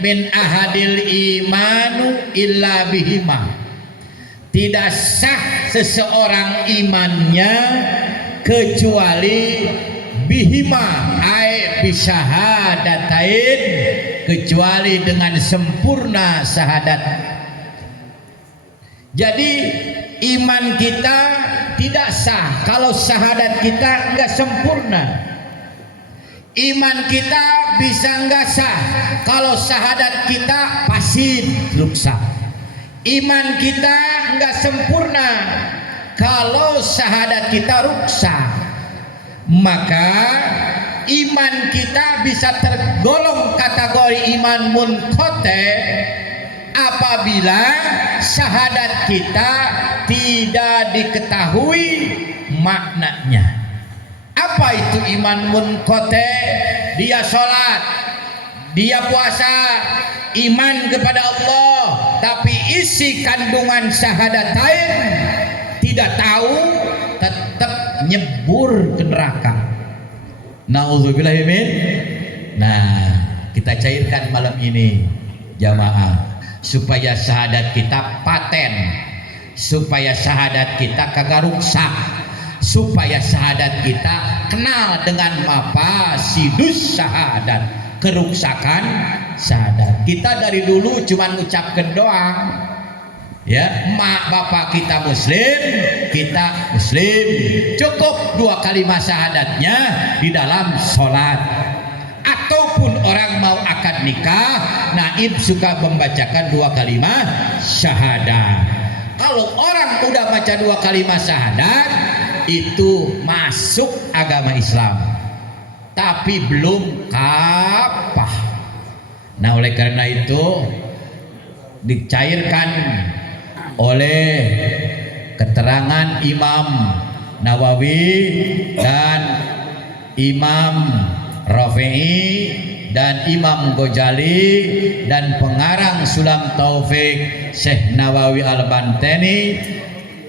min ahadil imanu illa bihima. Tidak sah seseorang imannya kecuali bihima ay bisyahadatain, kecuali dengan sempurna syahadat. Jadi iman kita tidak sah kalau syahadat kita enggak sempurna. Iman kita bisa enggak sah kalau syahadat kita fasid, rusak. Iman kita enggak sempurna kalau syahadat kita rusak. Maka iman kita bisa tergolong kategori iman munqati apabila syahadat kita tidak diketahui maknanya. Apa itu iman munqati? Dia sholat, dia puasa, iman kepada Allah, tapi isi kandungan syahadatain tidak tahu, tetap nyebur ke neraka. Nauzubillahi min. Nah, kita cairkan malam ini jamaah supaya syahadat kita paten, supaya syahadat kita kagak rusak, supaya syahadat kita kenal dengan mafasidus syahadat, keruksakan syahadat. Kita dari dulu cuma mengucapkan doang, ya, mak bapak kita muslim, kita muslim, cukup 2 kalimat syahadatnya di dalam sholat. Ataupun orang mau akad nikah, naib suka membacakan 2 kalimat syahadat. Kalau orang udah baca 2 kalimat syahadat, itu masuk agama Islam, tapi belum kapah. Nah, oleh karena itu dicairkan oleh keterangan Imam Nawawi dan Imam Rafi'i dan Imam Ghazali dan pengarang Sulam Taufik Syekh Nawawi Al-Bantani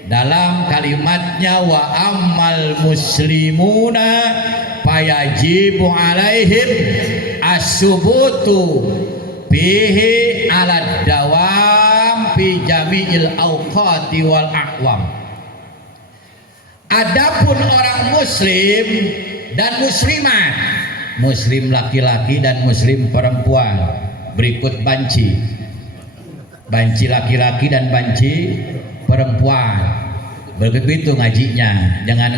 dalam kalimatnya, wa ammal muslimuna fayajibu alaihim as-subutu bihi ala dawam fi jami'il awqati wal aqwam. Adapun orang muslim dan muslimat, muslim laki-laki dan muslim perempuan, berikut banci laki-laki dan banci perempuan. Begitu ngajinya. Jangan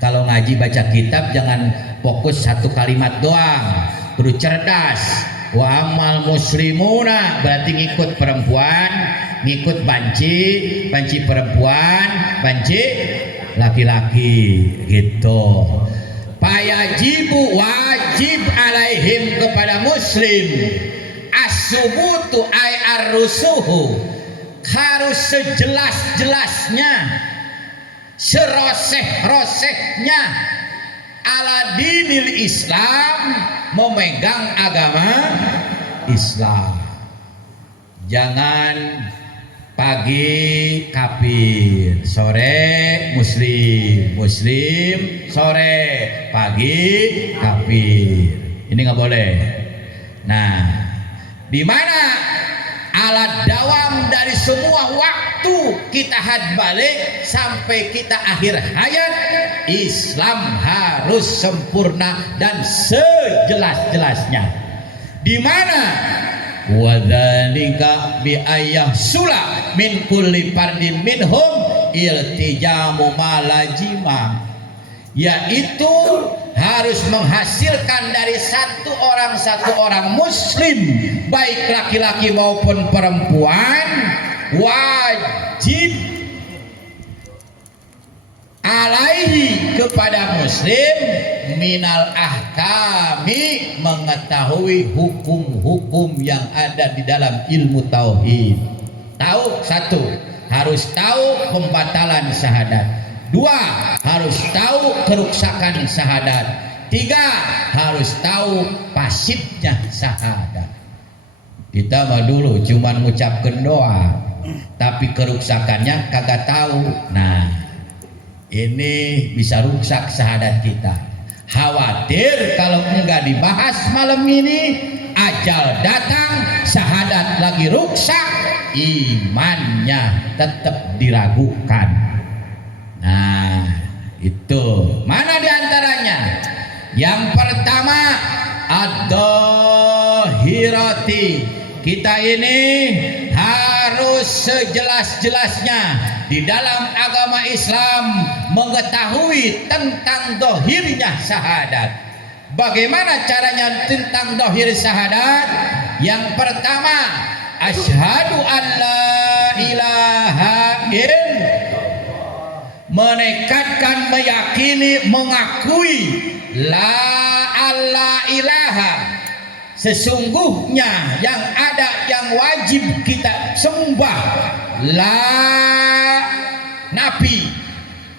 kalau ngaji baca kitab jangan fokus 1 kalimat doang, kudu cerdas. Wa amal muslimuna berarti ngikut perempuan, ngikut banci perempuan, banci laki-laki gitu. Payajibu wajib alaihim kepada muslim as-subutu ay ar-rusuhu, harus sejelas-jelasnya, seroseh-rosehnya ala dinil Islam, memegang agama Islam. Jangan pagi kafir, sore muslim, sore pagi kafir. Ini nggak boleh. Nah, di mana alat dawam dari semua waktu kita had balik sampai kita akhir hayat, Islam harus sempurna dan sejelas-jelasnya. Di mana wadzalika bi ayyahsula min kulli fardin minhum iltijamu malajima, yaitu harus menghasilkan dari satu orang muslim, baik laki-laki maupun perempuan, wajib alaihi kepada muslim minal ahkami, mengetahui hukum-hukum yang ada di dalam ilmu tauhid. Tahu, 1 harus tahu pembatalan syahadat, 2 harus tahu keruksakan syahadat, 3 harus tahu pasifnya syahadat. Kita mah dulu cuma mengucapkan doa, tapi keruksakannya kagak tahu. Nah, ini bisa rusak syahadat kita. Khawatir kalau enggak dibahas malam ini, ajal datang, syahadat lagi ruksak, imannya tetap diragukan. Nah, itu mana diantaranya? Yang pertama, ad-dhahirati. Kita ini harus sejelas-jelasnya di dalam agama Islam mengetahui tentang dohirnya syahadat. Bagaimana caranya tentang dohir syahadat? Yang pertama, asyhadu an la ilaha illallah, menekadkan, meyakini, mengakui la ilaha, sesungguhnya yang ada yang wajib kita sembah, la nabi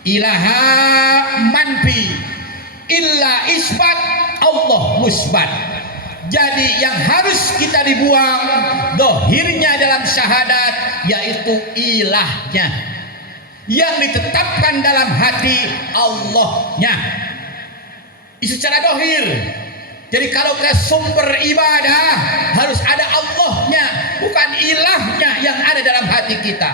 ilaha manfi illa isbat Allah musbat. Jadi yang harus kita dibuang dohirnya dalam syahadat, yaitu ilahnya yang ditetapkan dalam hati Allahnya. Itu secara dohir. Jadi kalau ke sumber ibadah harus ada Allahnya, bukan ilahnya yang ada dalam hati kita.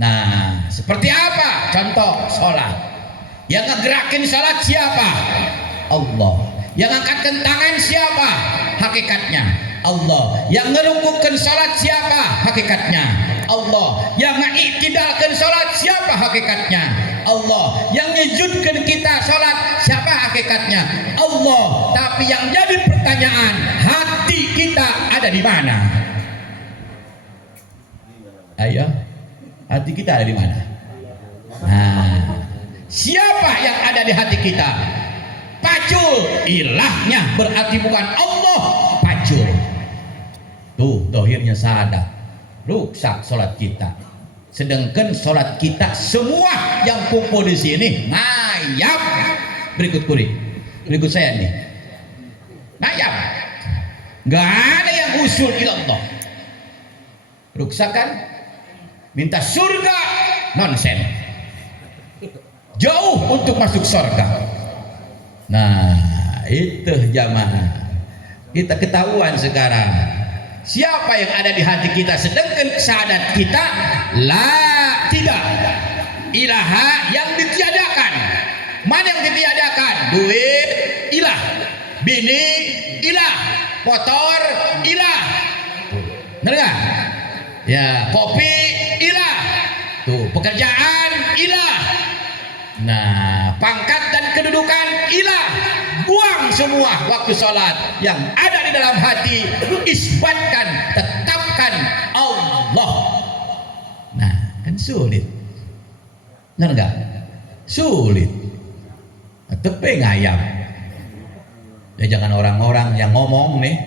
Nah, seperti apa? Contoh sholat. Yang ngegerakin sholat siapa? Allah. Yang angkatkan tangan siapa? Hakikatnya Allah. Yang ngerungkukkan sholat siapa? Hakikatnya Allah. Yang mengiktidalkan sholat siapa? Hakikatnya Allah. Yang nyujudkan kita sholat siapa? Hakikatnya Allah. Tapi yang jadi pertanyaan, hati kita ada di mana? Ayo, hati kita ada di mana? Nah, siapa yang ada di hati kita? Pacul, ilahnya berarti bukan Allah, pacul. Tuh dohirnya syahadat, rusak sholat kita. Sedangkan sholat kita semua yang kumpul di sini ngayap. Berikut saya nih, ngayap, nggak ada yang usul ilallah. Rusak kan? Minta surga, nonsen. Jauh untuk masuk surga. Nah, itu jamaah. Kita ketahuan sekarang siapa yang ada di hati kita, sedangkan syahadat kita la tidak ilaha yang ditiadakan. Mana yang ditiadakan? Duit ilah, bini ilah, motor ilah, benar gak? Ya, kopi ilah, tuh pekerjaan ilah. Nah, pangkat dan kedudukan ilah. Buang semua waktu sholat. Yang ada di dalam hati, isbatkan, tetapkan Allah. Nah, kan sulit. Benar enggak? Sulit. Tapi ngayap. Ya jangan orang-orang yang ngomong nih,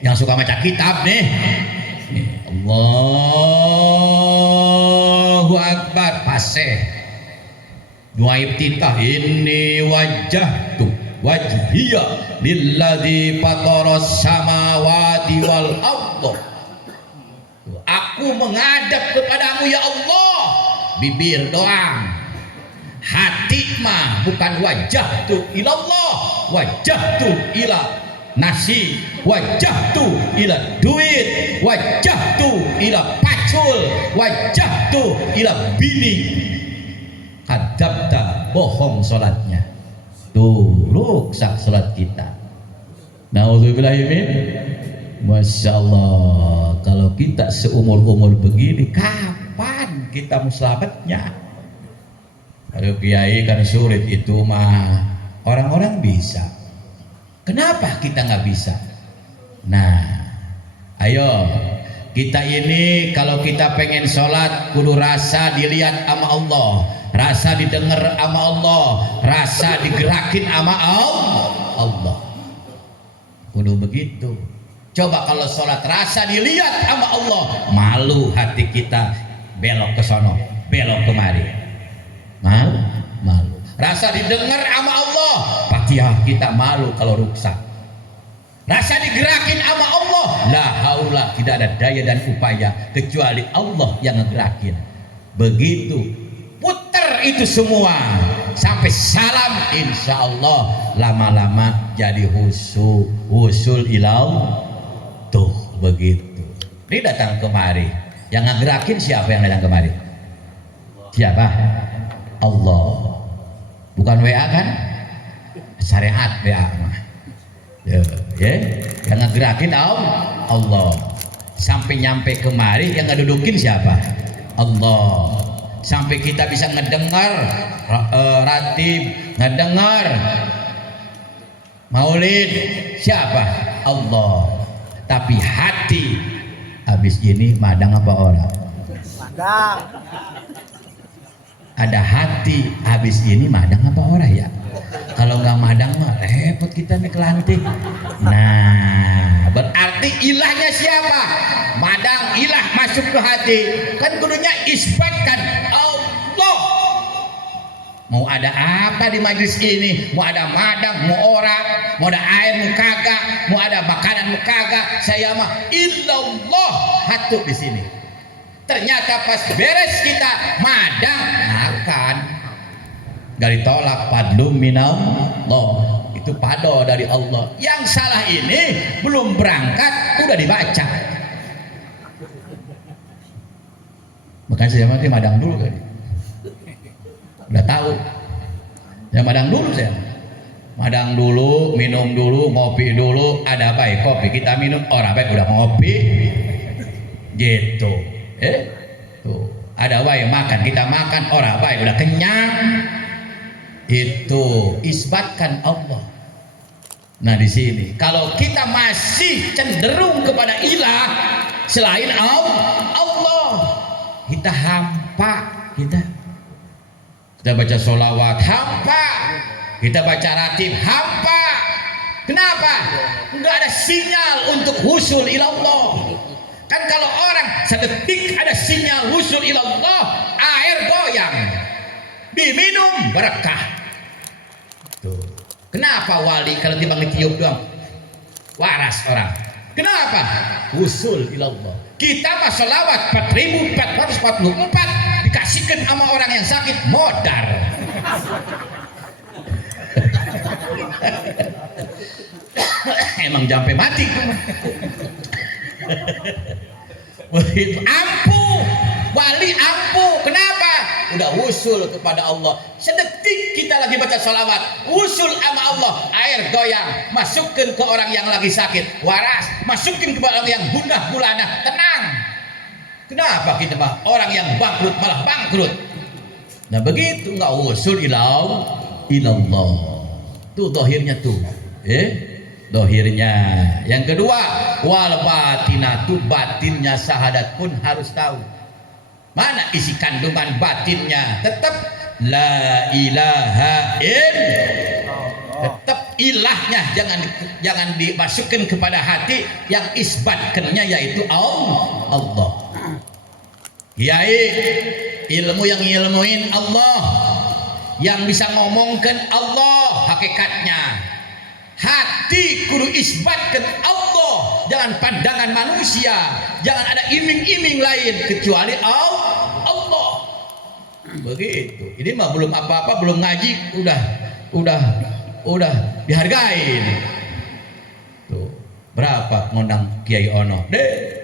yang suka baca kitab nih. Allahu Akbar, paseh dua iftitah, ini wajah tuh wajhiya lilladzi fataras samawati wal ardh. Aku menghadap kepadamu ya Allah, bibir doang, hati mah bukan wajah tuh ilallah, wajah tuh ila nasi, wajah tu ila duit, wajah tu ila pacul, wajah tu ila bini. Kadabta, bohong sholatnya. Tuh rusak sholat kita. Nauzubillahimin. Masya Allah, kalau kita seumur-umur begini, kapan kita muselamatnya? Kalau kiai kan sulit itu mah, orang-orang bisa. Kenapa kita nggak bisa? Nah, ayo kita ini kalau kita pengen sholat kudu rasa dilihat sama Allah, rasa didengar sama Allah, rasa digerakin sama Allah. Kudu begitu. Coba kalau sholat rasa dilihat sama Allah, malu hati kita, belok ke sono, belok kemari, malu. Rasa didengar sama Allah, Fatihah kita malu kalau rusak. Rasa digerakin sama Allah, la haula, tidak ada daya dan upaya kecuali Allah yang ngegerakin. Begitu puter itu semua sampai salam, insya Allah lama-lama jadi husul ilau. Tuh begitu. Ini datang kemari, yang ngegerakin siapa yang datang kemari? Siapa? Allah. Bukan WA kan? Syariat WA mah. Ya, yang ngegerakin Allah. Sampai nyampe kemari yang ngedudukin siapa? Allah. Sampai kita bisa ngedengar ratib, ngedengar maulid, siapa? Allah. Tapi hati habis ini madang apa orang? Madang. Ada hati habis ini madang apa orang ya? Kalau nggak madang mah repot kita nih kelantik. Nah, berarti ilahnya siapa? Madang ilah masuk ke hati. Kan kudunya isbatkan Allah. Mau ada apa di majlis ini? Mau ada madang, mau orang, mau ada air, mau kagak, mau ada makanan, mau kagak. Saya mah illallah hatu di sini. Ternyata pas beres kita madang makan, gak ditolak, padlum minallah. Itu pado dari Allah. Yang salah ini belum berangkat udah dibaca. Makanya saya mati madang dulu kan. Udah tahu ya, madang dulu saya, madang dulu, minum dulu, ngopi dulu. Ada baik kopi kita minum, orang baik udah ngopi gitu. Tuh ada baik makan kita makan, orang baik udah kenyang. Itu isbatkan Allah. Nah di sini kalau kita masih cenderung kepada ilah selain Allah, kita hampa. Kita baca sholawat hampa, kita baca ratib hampa. Kenapa? Enggak ada sinyal untuk husul ilallah. Kan kalau orang sedetik ada sinyal husul ilallah, air goyang, diminum berkah. Tuh. Kenapa wali kalau timbang ditiup doang waras orang? Kenapa? Husul ilallah. Kita mah sholawat 4444 dikasihkan sama orang yang sakit modar. Emang sampai mati. Begitu ampuh, wali ampuh. Kenapa? Udah usul kepada Allah. Sedetik kita lagi baca sholawat, usul sama Allah, air goyang, masukkan ke orang yang lagi sakit, waras, masukkan ke orang yang gundah gulana, tenang. Kenapa kita mah orang yang bangkrut malah bangkrut? Nah begitu, nggak usul ilallah. Tuh dohirnya tuh, dohirnya. Yang kedua, wal batina, tuh batinnya syahadat pun harus tahu. Mana isi kandungan batinnya? Tetap la ilaha illallah. Tetap ilahnya jangan dimasukkan kepada hati, yang isbatkannya yaitu Allah. Kiai ilmu yang ngilmuin Allah, yang bisa ngomongkan Allah hakikatnya. Hati kudu isbatkan Allah, jangan pandangan manusia, jangan ada iming-iming lain kecuali Allah. Begitu. Ini mah belum apa-apa, belum ngaji udah dihargain. Tuh, berapa ngundang Kiai Ono? Deh.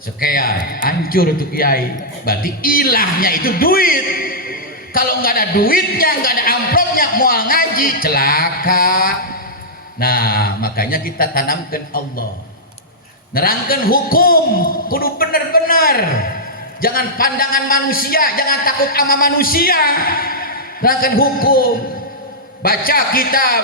Sekian, hancur untuk kiai. Berarti ilahnya itu duit. Kalau nggak ada duitnya, nggak ada amplopnya, mau ngaji celaka. Nah makanya kita tanamkan Allah, nerangkan hukum kudu bener-bener. Jangan pandangan manusia, jangan takut sama manusia. Nerangkan hukum, baca kitab,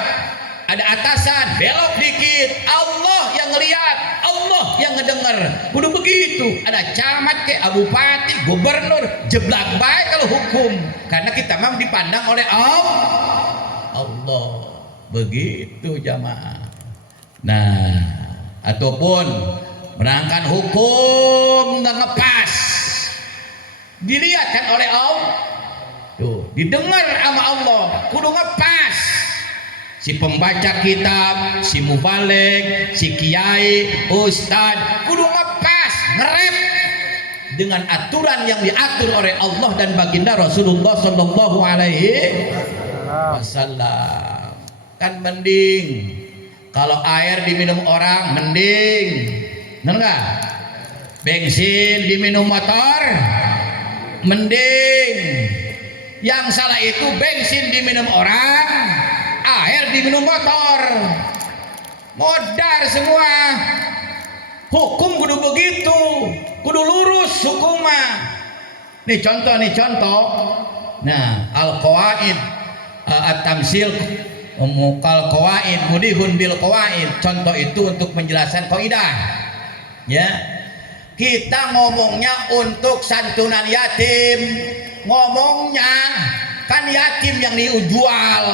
ada atasan belok dikit, Allah yang ngeliat, Allah yang ngedenger. Kudu begitu. Ada camat ke bupati, gubernur, jeblak baik kalau hukum, karena kita memang dipandang oleh Allah. Begitu jamaah. Nah, ataupun menangkan hukum nggak ngepas, dilihat kan oleh Allah, tuh didengar sama Allah, kudu ngepas. Si pembaca kitab, si mubalig, si kiai, ustad, kudu ngepas, ngerep dengan aturan yang diatur oleh Allah dan baginda Rasulullah Sallallahu Alaihi wasallam. Kan mending kalau air diminum orang, mending, benar nggak? Bensin diminum motor, mending. Yang salah itu bensin diminum orang, air diminum motor. Modar semua. Hukum kudu begitu, kudu lurus hukumnya. Nih contoh. Nah, al-qawaid at-tamsil mukal qawaid mudihun bil qawaid. Contoh itu untuk menjelaskan kaidah. Ya. Kita ngomongnya untuk santunan yatim. Ngomongnya kan yatim yang dijual.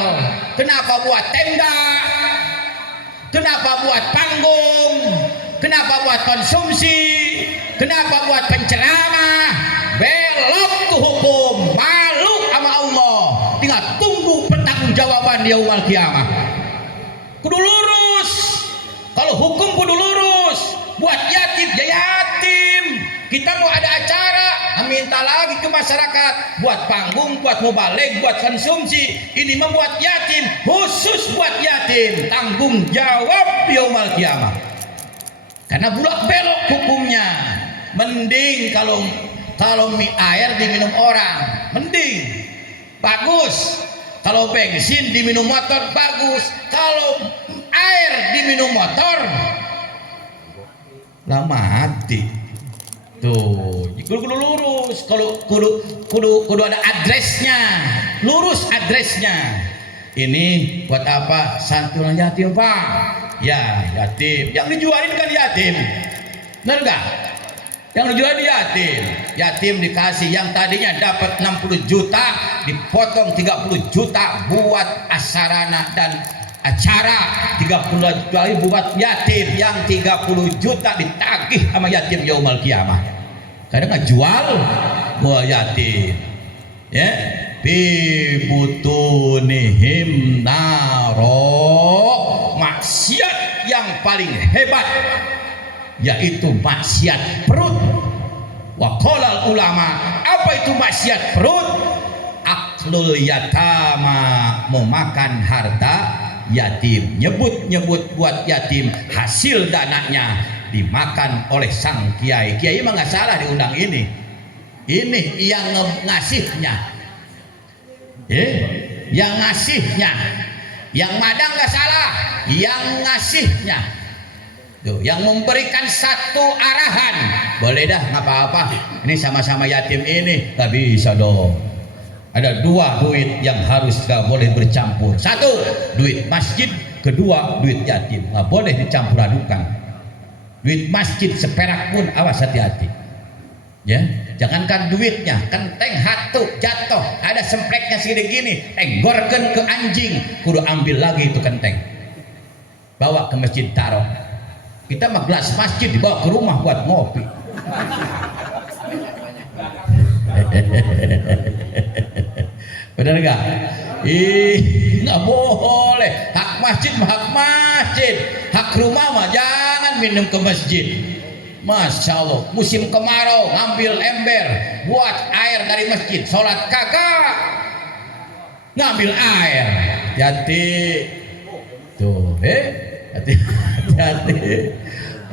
Kenapa buat tenda? Kenapa buat panggung? Kenapa buat konsumsi? Kenapa buat penceramah? Belok ke hukum, malu sama Allah. Tinggal tunggu pertanggungjawaban di yaumul kiamah. Kudu lurus. Kalau hukum kudu lurus. Buat yatim ya yatim. Kita mau ada acara, minta lagi ke masyarakat. Buat panggung, buat mubalik, buat konsumsi. Ini membuat yatim, khusus buat yatim. Tanggung jawab di yaumul kiamah. Karena bulak belok hukumnya. Mending kalau air diminum orang, mending bagus. Kalau bensin diminum motor, bagus. Kalau air diminum motor, lah mati. Tuh, kudu lurus. Kalau kudu ada adresnya, lurus adresnya. Ini buat apa? Santunan yatim, Pak. Ya, yatim. Yang dijualin kan yatim. Benar enggak? Yang dijual yatim. Yatim dikasih yang tadinya dapat 60 juta dipotong 30 juta buat asarana dan acara. 30 juta buat yatim, yang 30 juta ditagih sama yatim yaumul kiamah. Kadang ngejual buat yatim. Ya, bi butunihim naro. Maksiat yang paling hebat yaitu maksiat perut. Wa qala ulama, apa itu maksiat perut? Aklul yatama, memakan harta yatim. Nyebut buat yatim, hasil dananya dimakan oleh sang kiai. Kiai mah nggak salah diundang ini yang ngasihnya, yang ngasihnya. Yang madang nggak salah, yang ngasihnya. Tuh, yang memberikan satu arahan. Boleh dah, nggak apa-apa. Ini sama-sama yatim ini, nggak bisa dong. Ada dua duit yang harus nggak boleh bercampur. Satu, duit masjid. Kedua, duit yatim. Nggak boleh dicampur adukan. Duit masjid seperak pun awas hati-hati. Ya, jangankan duitnya, kenteng hatu jatuh, ada sempreknya segini gini, tenggorkan ke anjing, kudu ambil lagi itu kenteng, bawa ke masjid taruh. Kita mah gelas masjid dibawa ke rumah buat ngopi. Benar nggak? Nggak boleh. Hak masjid mah hak masjid, hak rumah mah jangan minum ke masjid. Masya Allah, musim kemarau ngambil ember buat air dari masjid, sholat kagak ngambil air. Hati tuh, hati.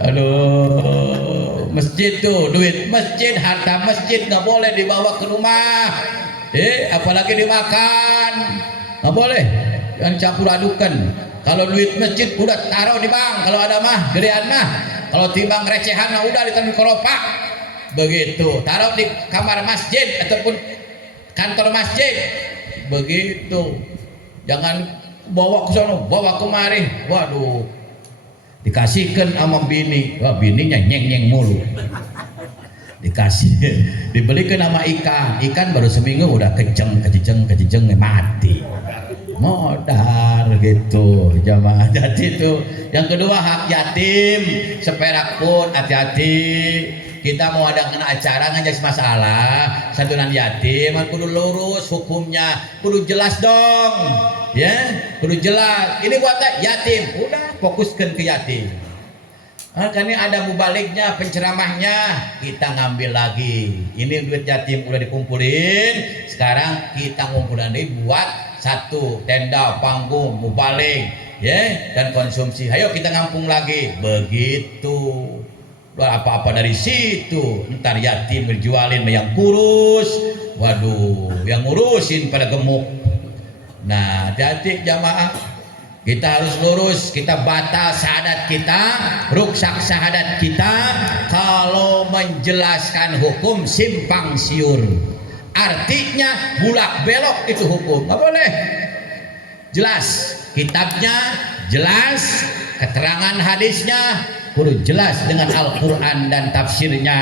Aduh, masjid tuh, duit masjid, harta masjid nggak boleh dibawa ke rumah, apalagi dimakan, nggak boleh, jangan campur adukan. Kalau duit masjid udah taruh di bank, kalau ada mah gedean mah. Kalau timbang recehan nah udah ditaruh di kelopak. Begitu, taruh di kamar masjid ataupun kantor masjid. Begitu. Jangan bawa ke sana, bawa kemari. Waduh. Dikasihkan sama bini. Wah, bininya nyeng-nyeng mulu. Dikasih, dibelikan sama ikan. Ikan baru seminggu udah kejeng mati. Modar gitu jamaah. Jadi itu yang kedua, hak yatim seperak pun hati-hati. Kita mau adakan acara ngajak masalah santunan yatim, kudu lurus hukumnya, kudu jelas dong ya, kudu jelas. Ini buat yatim, udah fokuskan ke yatim. Kan ini ada mubaliknya, penceramahnya, kita ngambil lagi. Ini duit yatim udah dikumpulin, sekarang kita ngumpulin lagi buat satu tenda, panggung, mubaling, ya, dan konsumsi. Ayo kita ngampung lagi. Begitu. Apa-apa dari situ, ntar yatim berjualin yang kurus, waduh, yang ngurusin pada gemuk. Nah, hati-hati jamaah, kita harus lurus, kita batal syahadat kita, ruksak syahadat kita kalau menjelaskan hukum simpang siur. Artinya bulak belok itu hukum, nggak boleh. Jelas kitabnya, jelas keterangan hadisnya, kudu jelas dengan Al-Quran dan tafsirnya.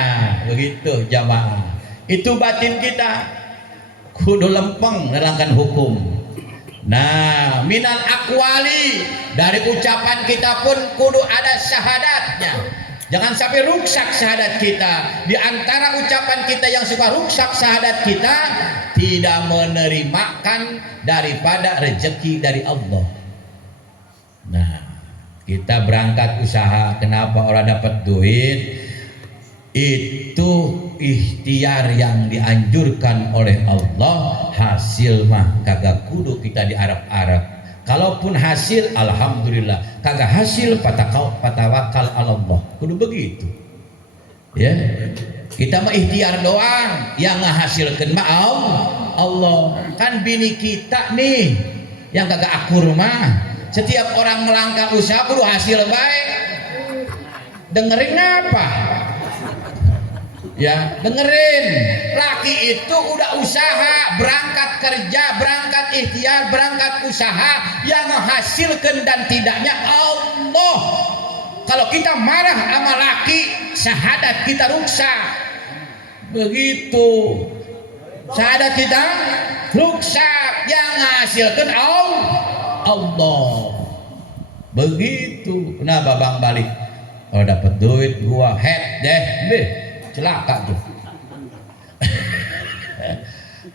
Begitu jamaah, itu batin kita kudu lempeng nerangkan hukum. Nah, minal akwali, dari ucapan kita pun kudu ada syahadatnya. Jangan sampai ruksak syahadat kita. Di antara ucapan kita yang suka ruksak syahadat kita, tidak menerimakan daripada rezeki dari Allah. Nah, kita berangkat usaha, kenapa orang dapat duit? Itu ikhtiar yang dianjurkan oleh Allah. Hasil mah kagak kudu kita diarap-arap. Kalaupun hasil, alhamdulillah. Kagak hasil, patawakal Allah. Kudu begitu. Ya, kita mah ikhtiar doang, yang ngehasilkan mah Allah. Kan bini kita nih yang kagak akur mah. Setiap orang melangkah usaha kudu hasil baik. Dengerin apa? Ya, dengerin. Laki itu udah usaha, berangkat kerja, berangkat ikhtiar, berangkat usaha, yang menghasilkan dan tidaknya Allah. Kalau kita marah sama laki, syahadat kita rusak. Begitu. Syahadat kita rusak, yang menghasilkan Allah. Begitu. Kenapa bang balik? Kalau dapat duit gua head deh, celaka tuh.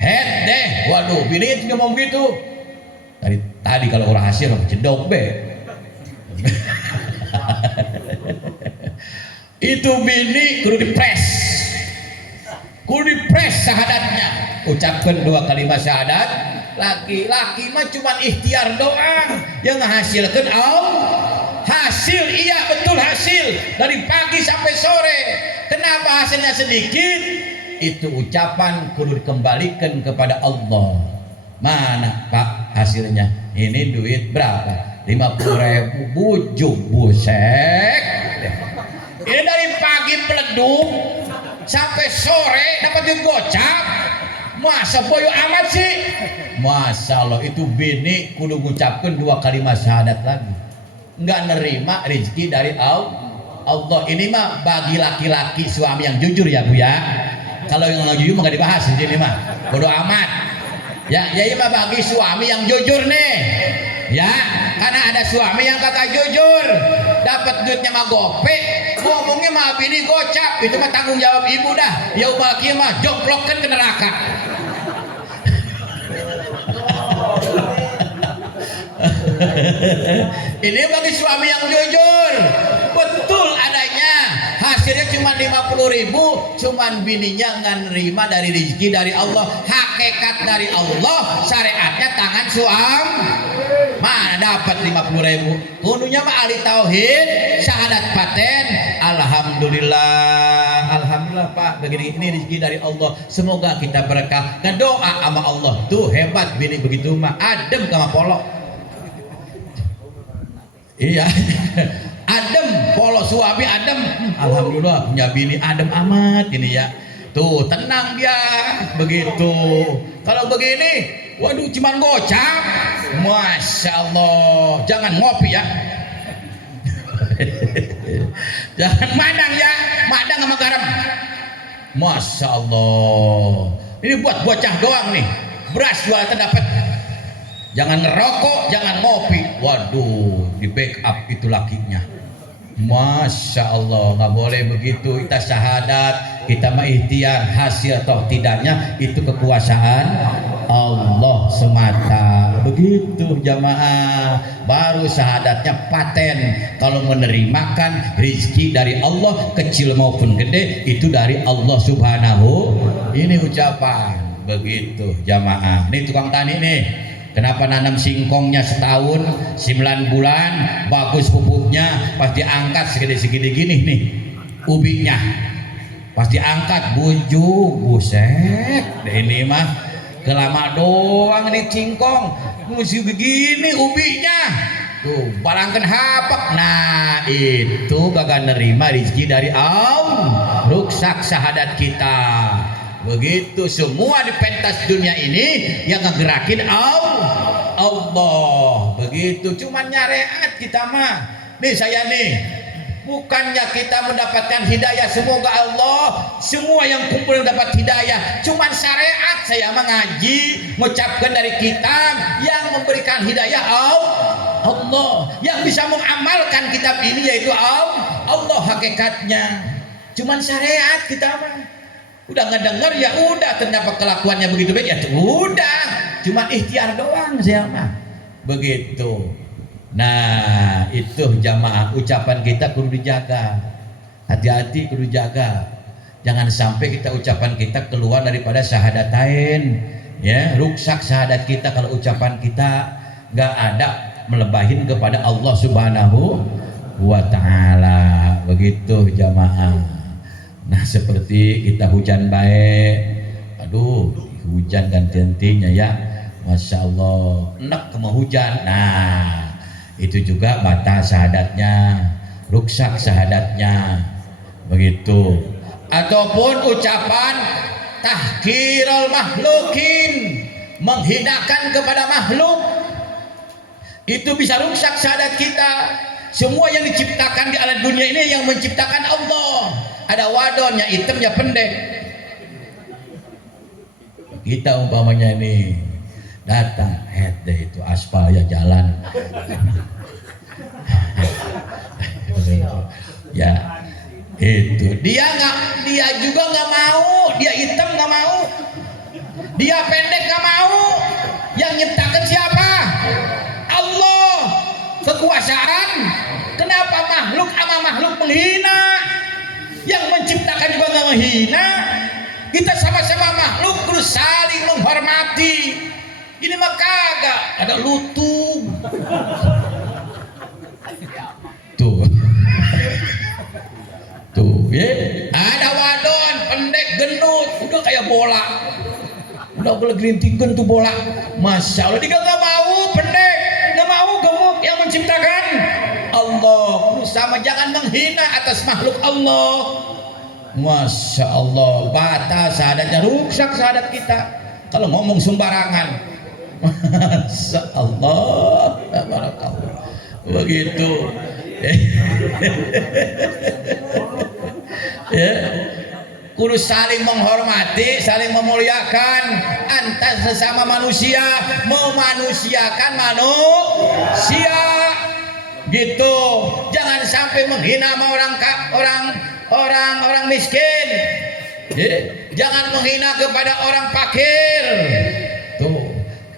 Head deh, waduh, bini itu ngomong gitu. Tadi kalau orang hasil cedok be. Itu bini kudu dipres. Kudu dipres syahadatnya. Ucapkan 2 kalimat syahadat. Laki-laki mah cuma ikhtiar doang, yang menghasilkan hasil. Iya betul, hasil dari pagi sampai sore. Kenapa hasilnya sedikit? Itu ucapan kudu dikembalikan kepada Allah. Mana Pak hasilnya? Ini duit berapa? 50.000. Bujuk busek. Ini dari pagi peleduk sampai sore dapat duit gocap. Masa boyo amat sih? Masya Allah, itu bini kudu mengucapkan 2 kalimat syahadat lagi. Nggak nerima rezeki dari Allah. Ini mah bagi laki-laki suami yang jujur ya Bu ya. Kalau yang nggak jujur mah nggak dibahas di sini mah. Bodo amat. Ya, ini mah bagi suami yang jujur nih. Ya, karena ada suami yang kagak jujur, dapat duitnya mah gope, ngomongnya mah bini gocap, itu mah tanggung jawab ibu dah. Ya ubah mah jongklokkan ke neraka. Ini bagi suami yang jujur, betul adanya, hasilnya cuma 50.000, cuman bininya nggak nerima dari rezeki dari Allah, hakikat dari Allah, syariatnya tangan suami. Mana dapat 50.000? Kudunya mah ahli tauhid, syahadat paten. Alhamdulillah, alhamdulillah Pak, begini ini rezeki dari Allah. Semoga kita berkah. Dan doa sama Allah. Tuh hebat bini begitu mah, adem sama polok. Iya, adem, polo suami adem. Alhamdulillah punya bini adem amat ini ya. Tuh tenang dia begitu. Kalau begini, waduh cuman gocap. Masya Allah, jangan ngopi ya. Jangan madang ya, madang sama garam. Masya Allah, ini buat bocah doang nih. Beras jual terdapat. Jangan ngerokok, jangan ngopi. Waduh, di backup itu lakinya. Masya Allah, nggak boleh begitu. Kita syahadat, kita mah ikhtiar, hasil atau tidaknya itu kekuasaan Allah semata. Begitu jamaah, baru syahadatnya paten. Kalau menerimakan rezeki dari Allah, kecil maupun gede, itu dari Allah Subhanahu. Ini ucapan begitu jamaah. Ini tukang tani nih, Kenapa nanam singkongnya setahun 9 bulan bagus pupuknya, pasti angkat segede-segede gini nih ubinya, pasti angkat bujuk, buset ini mah kelama doang nih singkong mesti begini ubinya tuh balangkan hapak. Nah itu gak nerima rezeki dari Allah, ruksak syahadat kita. Begitu semua di pentas dunia ini yang ngegerakin Allah. Begitu cuman nyareat kita mah. Nih saya nih, bukannya kita mendapatkan hidayah, semoga Allah semua yang kumpul dapat hidayah. Cuman syariat saya mengaji, mengucapkan dari kitab yang memberikan hidayah Allah, yang bisa mengamalkan kitab ini yaitu Allah hakikatnya. Cuman syariat kita mah udah ngedenger ya udah, terdapat kelakuannya begitu baik ya udah, cuma ikhtiar doang saya mah begitu. Nah itu jamaah, ucapan kita kudu dijaga, hati-hati kudu jaga, jangan sampai kita ucapan kita keluar daripada syahadatain ya, ruksak syahadat kita kalau ucapan kita nggak ada melebahin kepada Allah Subhanahu wa ta'ala. Begitu jamaah. Nah seperti kita hujan baik, aduh hujan ganti-gantinya ya, Masya Allah enak mau hujan. Nah itu juga batal syahadatnya, ruksak syahadatnya begitu. Ataupun ucapan tahkirul makhlukin, menghinakan kepada makhluk, itu bisa ruksak syahadat kita. Semua yang diciptakan di alam dunia ini yang menciptakan Allah. Ada wadonnya hitamnya pendek, kita umpamanya ini datang deh itu aspal ya jalan ya itu dia juga nggak mau, dia hitam nggak mau, dia pendek nggak mau. Yang nyiptakan siapa? Allah. Kekuasaan. Kenapa makhluk sama makhluk menghina? Yang menciptakan juga nggak menghina. Kita sama-sama makhluk terus saling menghormati. Ini mah kagak ada lutung tuh ya, ada wadon pendek gendut udah kayak bola, udah boleh gelintingkan tuh bola. Masya Allah, dia nggak mau pendek, nggak mau gemuk. Yang menciptakan Allah. Sama jangan menghina atas makhluk Allah. Masya Allah, batal syahadatnya, rusak syahadat kita kalau ngomong sembarangan. Masya Allah, tabarakallah. Begitu ya, kudu saling menghormati, saling memuliakan antar sesama manusia, memanusiakan manusia gitu. Jangan sampai menghina sama orang miskin ya. Jangan menghina kepada orang fakir tuh.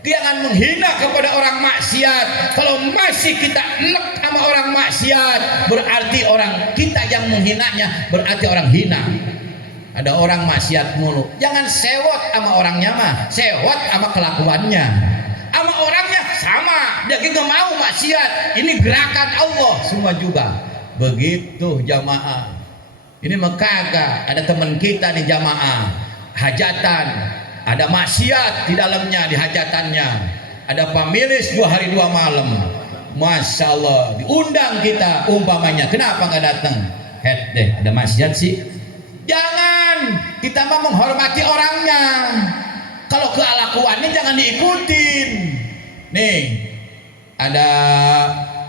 Jangan menghina kepada orang maksiat. Kalau masih kita enek sama orang maksiat, berarti orang kita yang menghinanya, berarti orang hina. Ada orang maksiat mulu, jangan sewot sama orangnya mah, sewot sama kelakuannya. Sama orangnya sama, dia nggak mau maksiat. Ini gerakan Allah semua juga. Begitu jamaah. Ini mah kagak. Ada teman kita di jamaah hajatan, ada maksiat di dalamnya, di hajatannya. Ada pamilis 2 hari 2 malam. Masya Allah, diundang kita umpamanya, kenapa nggak datang? Deh, ada maksiat sih. Jangan, kita mah menghormati orangnya. Kalau kelakuannya jangan diikutin. Nih, ada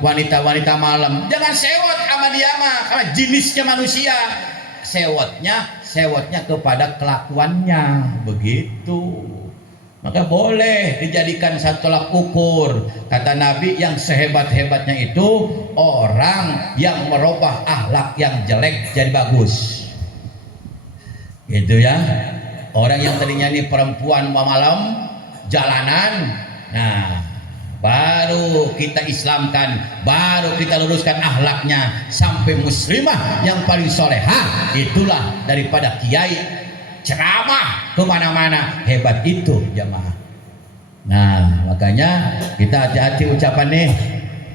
wanita-wanita malam, jangan sewot sama dia mah, sama jenisnya manusia. Sewotnya kepada kelakuannya. Begitu. Maka boleh dijadikan satu tolak ukur. Kata Nabi, yang sehebat-hebatnya itu orang yang merubah akhlak yang jelek jadi bagus. Gitu ya. Orang yang tadinya ini perempuan malam jalanan, nah baru kita islamkan, baru kita luruskan akhlaknya sampai muslimah yang paling solehah. Itulah daripada kiai ceramah kemana-mana. Hebat itu jamaah. Nah, makanya kita hati-hati ucapan nih,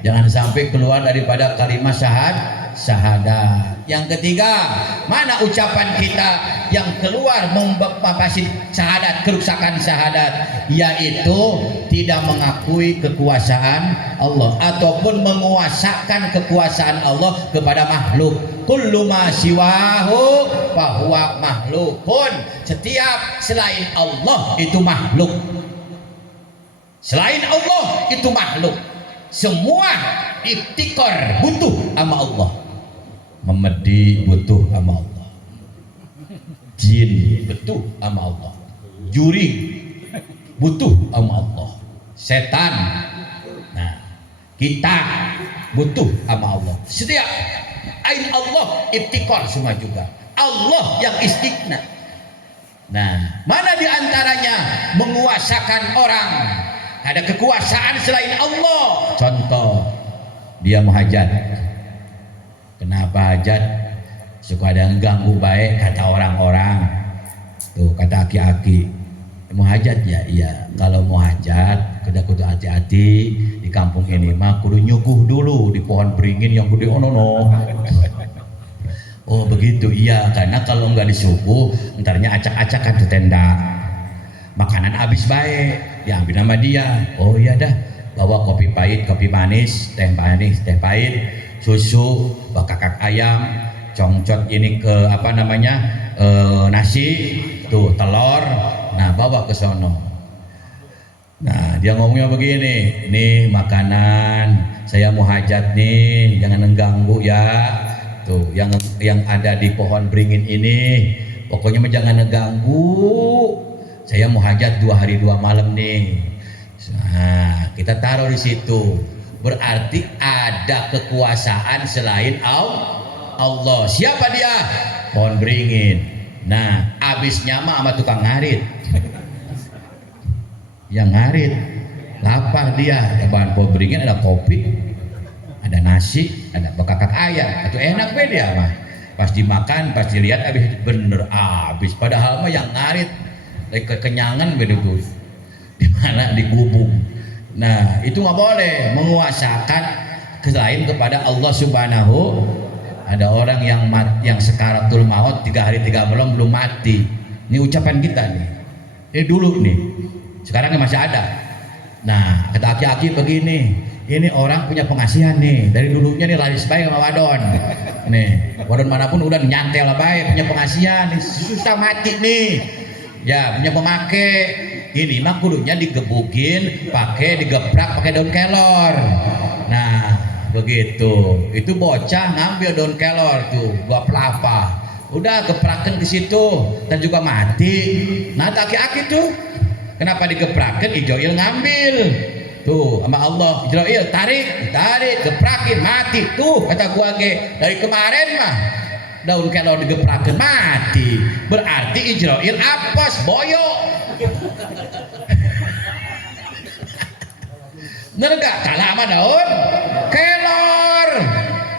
jangan sampai keluar daripada kalimat syahadat. Yang ketiga, mana ucapan kita yang keluar membapasin syahadat, kerusakan syahadat, yaitu tidak mengakui kekuasaan Allah ataupun menguasakan kekuasaan Allah kepada makhluk. Kullu ma siwahu fahuwa makhlukun. Setiap selain Allah itu makhluk. Selain Allah itu makhluk. Semua iftikar butuh sama Allah. Memedi butuh sama Allah. Jin butuh sama Allah. Juri butuh sama Allah. Setan, nah, kita butuh sama Allah. Setiap ain Allah iftikar semua juga. Allah yang istighna. Nah, mana diantaranya menguasakan orang? Ada kekuasaan selain Allah. Contoh, dia mau hajat. Kenapa hajat? Suka ada yang ganggu baik kata orang-orang. Tuh kata aki-aki, mau hajat ya? Iya. Kalau mau hajat, kudu hati-hati di kampung ini mah kudu nyuguh dulu di pohon beringin yang gede ono. Oh begitu, iya. Karena kalau nggak disuguh, entarnya acak-acakan tuh tenda. Makanan habis baik, diambil nama dia. Oh iya dah, bawa kopi pahit, kopi manis, teh pahit, susu, bakakak ayam, congcot ini ke apa namanya, nasi, tuh telur. Nah bawa ke sono. Nah dia ngomongnya begini, nih makanan, saya mau hajat nih, jangan mengganggu ya. Tuh yang ada di pohon beringin ini, pokoknya jangan ngeganggu. Saya mau hajat 2 hari 2 malam nih. Nah, kita taruh di situ. Berarti ada kekuasaan selain Allah. Siapa dia? Pohon beringin. Nah, abisnya mah sama tukang ngarit. Yang ngarit lapar dia. Ada bahan pohon beringin, ada kopi, ada nasi, ada bekakak ayam. Itu enak be dia mah. Pas dimakan, pas dilihat abis bener abis. Padahal mah yang ngarit kekenyangan begitu, di mana digubung. Nah itu nggak boleh menguasakan selain kepada Allah Subhanahu. Ada orang yang sekaratul maut 3 hari 3 malam belum mati. Ini ucapan kita nih. Dulu nih, sekarang masih ada. Nah kata aki-aki begini, ini orang punya pengasihan nih, dari dulunya nih laris baik sama wadon. Nih wadon manapun udah nyantel lah baik, punya pengasihan, nih, susah mati nih. Ya punya pemakai ini mah kudunya digebukin digeprak pakai daun kelor. Nah begitu, itu bocah ngambil daun kelor tuh gua pelapa, udah geprakan ke situ dan juga mati. Nah aki-aki tuh kenapa digeprakan? Ijroil ngambil tuh sama Allah. Ijroil tarik geprakin mati tuh kata gua dari kemarin mah daun kelor digeprakan mati, berarti Ijroil apes boyo. Bener gak? Kalah sama daun kelor.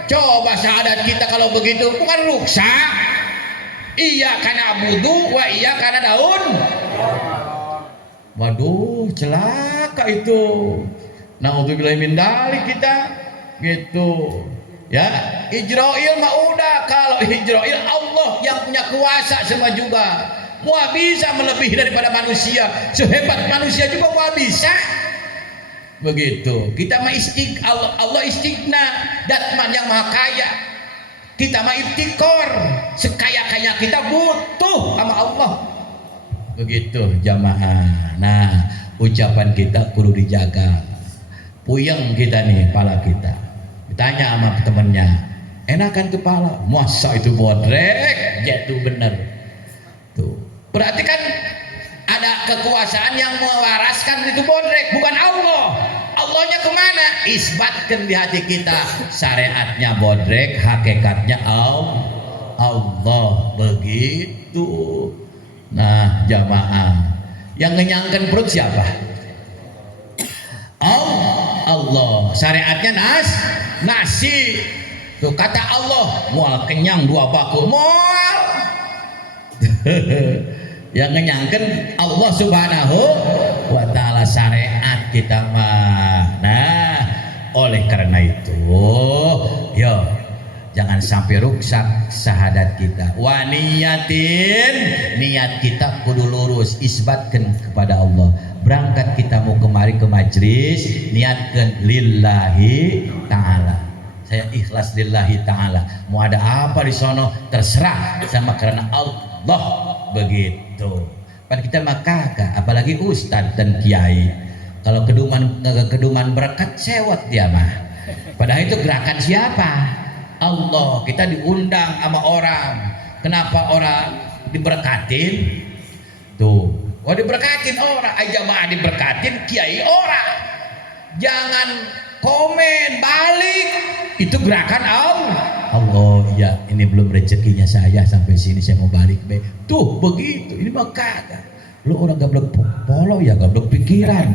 Coba syahadat kita kalau begitu bukan rusak. Iya karena abudu wa iya karena daun. Waduh celaka itu. Na'udzubillahi min dzalik kita gitu. Ya, Ijroil mah udah, kalau Ijroil Allah yang punya kuasa semua juga. Mau bisa melebihi daripada manusia, sehebat manusia juga mau bisa. Begitu. Kita mah Allah istighna, Datman yang maha kaya. Kita mah iftikor, sekaya-kaya kita butuh sama Allah. Begitu jamaah. Nah, ucapan kita kudu dijaga. Puyeng kita nih, kepala kita. Ditanya sama temennya, enakan kepala? Masa itu bodrek? Ya itu bener. Tuh. Berarti kan ada kekuasaan yang mewaraskan itu bodrek, bukan Allah. Allahnya kemana? Isbatkan di hati kita. Syariatnya bodrek, hakikatnya Allah. Begitu. Nah jamaah, yang ngenyangkan perut siapa? Allah. Syariatnya nasi. Tuh kata Allah, mual kenyang 2 bakul, mual. Yang ngenyangkan Allah Subhanahu wa ta'ala. masalah syariat kita mah. Nah, oleh karena itu, yo jangan sampai rusak syahadat kita. Wa niyatin, niat kita kudu lurus, isbatkan kepada Allah. Berangkat kita mau kemari ke majlis, niatkan lillahi ta'ala. Saya ikhlas lillahi ta'ala. Mau ada apa di sono terserah, sama karena Allah, begitu. Kan kita mah kagak, apalagi ustadz dan kiai. Kalau keduman berkat sewot dia mah. Padahal itu gerakan siapa? Allah. Kita diundang sama orang. Kenapa orang diberkatin? Tuh, oh diberkatin orang, jamaah diberkatin, kiai orang. Jangan komen balik. Itu gerakan Allah. Ya, ini belum rezekinya saya sampai sini, saya mau balik be. Tuh begitu. Ini mah kagak. Lu orang gablek polo ya, gablek pikiran.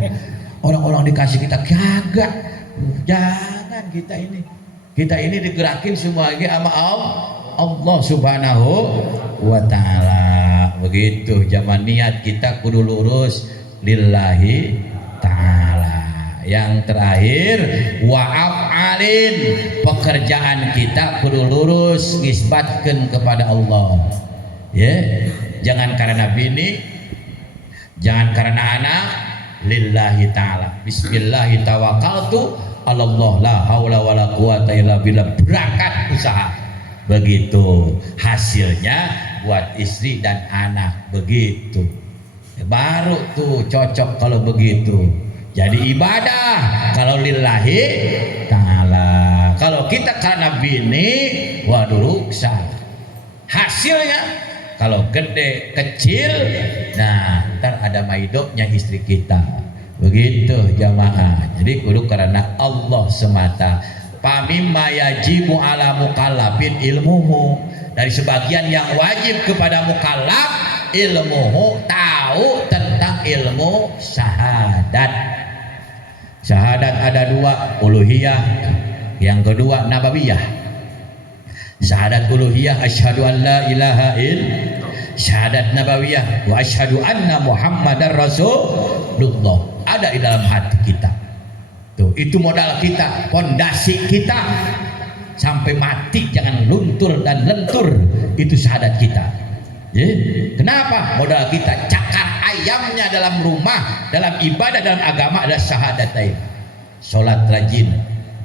Orang-orang dikasih kita kagak. Jangan kita ini digerakin semuanya sama Allah Subhanahu wa ta'ala. Begitu, zaman niat kita kudu lurus lillahi ta'ala. Yang terakhir, wa'af'alin, pekerjaan kita kudu lurus nisbatkan kepada Allah. Ya, jangan karena bini, jangan karena anak, lillahi ta'ala. Bismillahi tawakkaltu Allah, la haula wala quwata illa billah. Berangkat usaha. Begitu. Hasilnya buat istri dan anak. Begitu. Baru tuh cocok kalau begitu. Jadi ibadah kalau lillahi ta'ala. Kalau kita karena bini, waduh rusak. Hasilnya kalau gede kecil, nah ntar ada maidoknya istri kita. Begitu jamaah. Jadi kudu karena Allah semata. Pamimma yajibu ala mukallafin ilmuhu. Dari sebagian yang wajib kepada mukallaf ilmuhu, tahu tentang ilmu syahadat. Syahadat ada dua, uluhiyah, yang kedua nabawiyah. Syahadat uluhiyah asyhadu an la ilaha illallah. Syahadat nabawiyah wa asyhadu anna muhammadar rasulullah. Ada di dalam hati kita. Tuh, itu modal kita, pondasi kita sampai mati jangan luntur dan lentur. Itu syahadat kita. Ya. Kenapa? Modal kita cakar ayamnya dalam rumah, dalam ibadah, dalam agama adalah syahadatain. Salat rajin,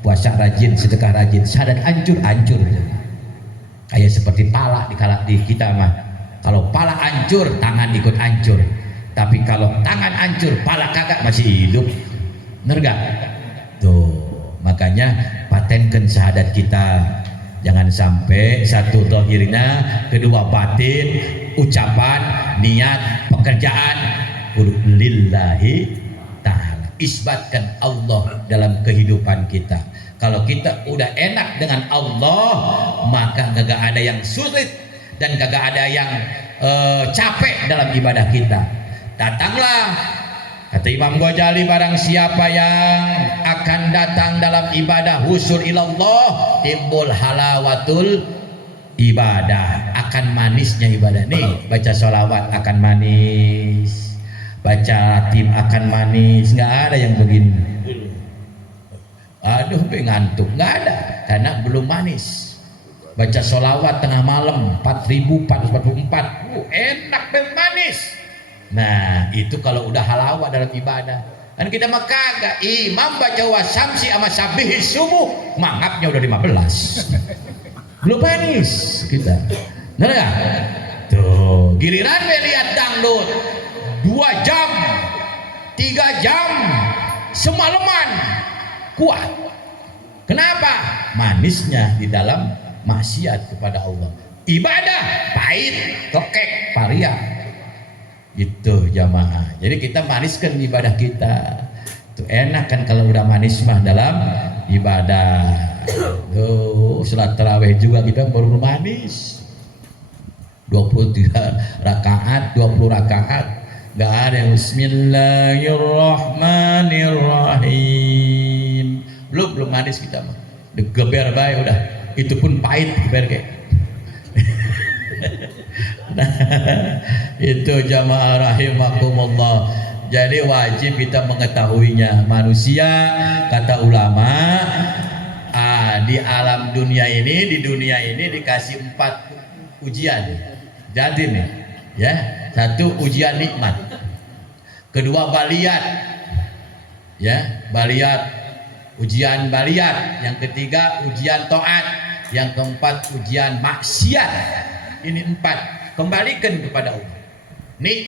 puasa rajin, sedekah rajin, syahadat hancur. Kayak seperti pala di kita mah. Kalau pala hancur, tangan ikut hancur. Tapi kalau tangan hancur, pala kagak, masih hidup. Bener gak? Tuh, makanya patenkan syahadat kita. Jangan sampai satu zahirnya, kedua batin, ucapan, niat, pekerjaan lillahi ta'ala. Isbatkan Allah dalam kehidupan kita. Kalau kita udah enak dengan Allah, maka kagak ada yang sulit dan kagak ada yang capek dalam ibadah kita. Datanglah, kata Imam Ghazali, barang siapa yang akan datang dalam ibadah husul ilallah, timbul halawatul ibadah, akan manisnya ibadah. Nih, baca sholawat akan manis, baca tim akan manis. Nggak ada yang begini, aduh ngantuk, nggak ada, karena belum manis. Baca sholawat tengah malam 4444, enak dan manis. Nah, itu kalau udah halawah dalam ibadah. Kan kita mah kagak. Imam baca wasamsi sama sabihis subuh, mangapnya udah 15. Belum manis kita. Benar gak? Tuh, giliran lihat dangdut 2 jam, 3 jam, semalaman kuat. Kenapa? Manisnya di dalam maksiat kepada Allah. Ibadah pahit, tokek, paria. Itu jamaah. Jadi kita maniskan ibadah kita. Itu enak kan kalau udah manis mah dalam ibadah. Tuh, salat tarawih juga kita baru manis. 23 rakaat, 20 rakaat. Gak ada yang bismillahirrahmanirrahim. Belum manis kita mah. Digeber bae udah. Itu pun pahit geber kayak. Nah, itu jamaah rahimakumullah. Jadi wajib kita mengetahuinya. Manusia, kata ulama, di alam dunia ini, di dunia ini dikasih 4 ujian. Jadi nih, ya, 1 ujian nikmat, kedua baliat, ya, baliat, ujian baliat, yang ketiga ujian taat, yang keempat ujian maksiat. Ini 4, kembalikan kepada Allah. Nih